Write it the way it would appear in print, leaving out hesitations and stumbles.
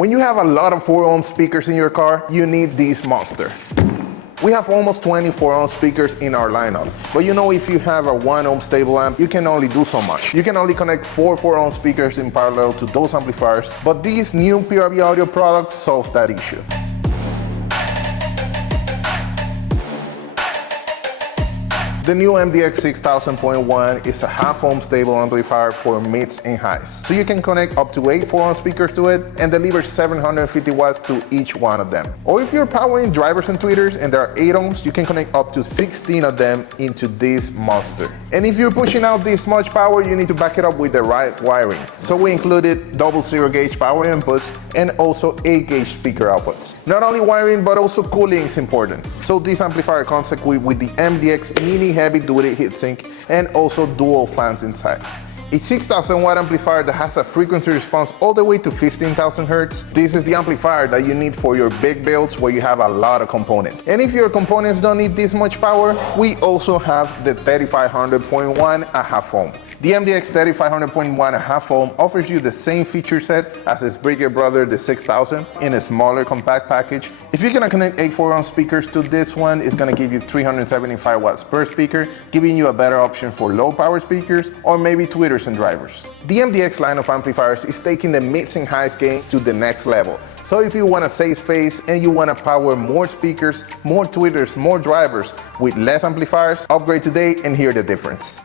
When you have a lot of 4 ohm speakers in your car, you need this monster. We have almost 24 ohm speakers in our lineup, but you know, if you have a 1 ohm stable amp, you can only do so much. You can only connect 4 ohm speakers in parallel to those amplifiers, but these new PRV audio products solve that issue. The new MDX6000.1 is a half ohm stable amplifier for mids and highs. So you can connect up to 8 4 ohm speakers to it and deliver 750 watts to each one of them. Or if you're powering drivers and tweeters and there are 8 ohms, you can connect up to 16 of them into this monster. And if you're pushing out this much power, you need to back it up with the right wiring. So we included double 0 gauge power inputs and also 8 gauge speaker outputs. Not only wiring, but also cooling is important. So this amplifier comes equipped with the MDX mini heavy duty heatsink and also dual fans inside. A 6,000 watt amplifier that has a frequency response all the way to 15,000 Hertz. This is the amplifier that you need for your big builds where you have a lot of components. And if your components don't need this much power, we also have the 3500.1 a half ohm. The MDX3500.1 a half ohm offers you the same feature set as its bigger brother, the 6000, in a smaller compact package. If you're gonna connect 8 4 ohm speakers to this one, it's gonna give you 375 watts per speaker, giving you a better option for low power speakers or maybe tweeters and drivers. The MDX line of amplifiers is taking the mids and highs gain to the next level. So if you want to save space and you want to power more speakers, more tweeters, more drivers with less amplifiers, upgrade today and hear the difference.